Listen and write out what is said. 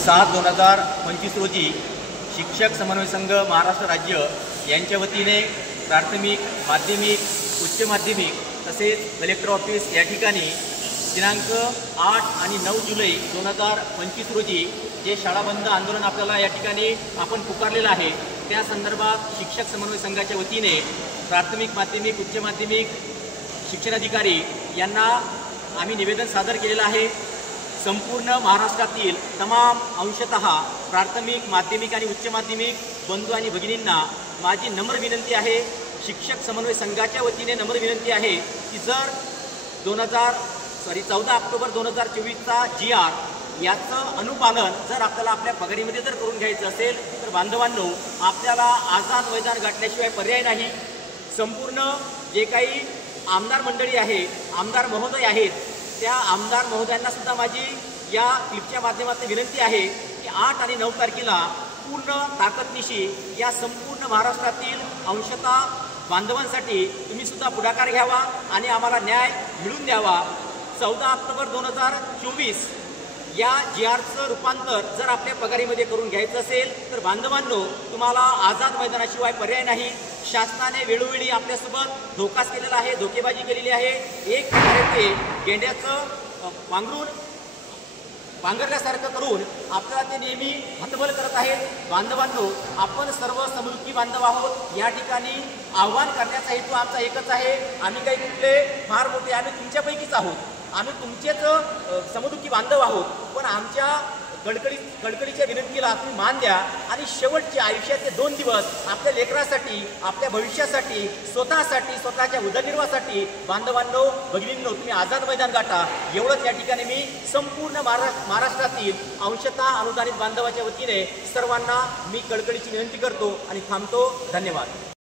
7/2025 रोजी शिक्षक समन्वय संघ महाराष्ट्र राज्य यांच्या वतीने प्राथमिक, माध्यमिक, उच्च माध्यमिक तसेच कलेक्टर ऑफिस या ठिकाणी दिनांक 8 आणि 9 जुलै 2025 रोजी जे शाळा बंद आंदोलन आपल्याला या ठिकाणी आपण पुकारलेलं आहे, त्या संदर्भात शिक्षक समन्वय संघाच्या वतीने प्राथमिक, माध्यमिक, उच्च माध्यमिक शिक्षणाधिकारी यांना आम्ही निवेदन सादर केलेलं आहे। संपूर्ण महाराष्ट्रातील तमाम अंशतः प्राथमिक, माध्यमिक आणि उच्च माध्यमिक बंधू आणि भगिनींना माझी नम्र विनंती आहे, शिक्षक समन्वय संघाच्या वतीने नम्र विनंती आहे की जर 14 ऑक्टोबर 2024चा GR याचं अनुपालन जर आपल्याला आपल्या पगारीमध्ये जर करून घ्यायचं असेल तर बांधवांनो, आपल्याला आझाद मैदान गाठल्याशिवाय पर्याय नाही। संपूर्ण जे काही आमदार मंडळी आहे, आमदार महोदय आहेत, त्या आमदार महोदयांना सुद्धा माझी या क्लिपच्या माध्यमातून विनंती आहे की 8 आणि 9 तारखेला पूर्ण ताकदनिशी या संपूर्ण महाराष्ट्रातील अंशतः बांधवांसाठी तुम्ही सुद्धा पुढाकार घ्यावा आणि आम्हाला न्याय मिळवून द्यावा। 14 ऑक्टोबर 2024 या GRचं रूपांतर जर आपल्या पगारीमध्ये करून घ्यायचं असेल तर बांधवांनो, तुम्हाला आझाद मैदानाशिवाय पर्याय नाही। शासनाने वेळोवेळी आपल्यासोबत धोकाच केलेला आहे, धोकेबाजी केलेली आहे। एक प्रकारे ते गेंड्याचं पांघरल्यासारखं करून आपल्याला ते नेहमी हतबल करत आहेत। बांधवांनो, आपण सर्व समृद्धी बांधव आहोत। या ठिकाणी आव्हान करण्याचा हेतू आमचा एकच आहे। आम्ही काही कुठले फार मोठे, आम्ही तुमच्यापैकीच आहोत, आम्ही तुमचेच समदुःखी बांधव आहोत, पण आमच्या कळकळीच्या विनंतीला तुम्ही मान द्या आणि शेवटचे आयुष्याचे 2 दिवस आपल्या लेकरासाठी, आपल्या भविष्यासाठी, स्वतःसाठी, स्वतःच्या उदरनिर्वाहासाठी बांधवांनो, भगिनींनो, तुम्ही आझाद मैदान गाठा। एवढंच या ठिकाणी मी संपूर्ण महाराष्ट्रातील अंशतः अनुदानित बांधवाच्या वतीने सर्वांना मी कळकळीची विनंती करतो आणि थांबतो। धन्यवाद।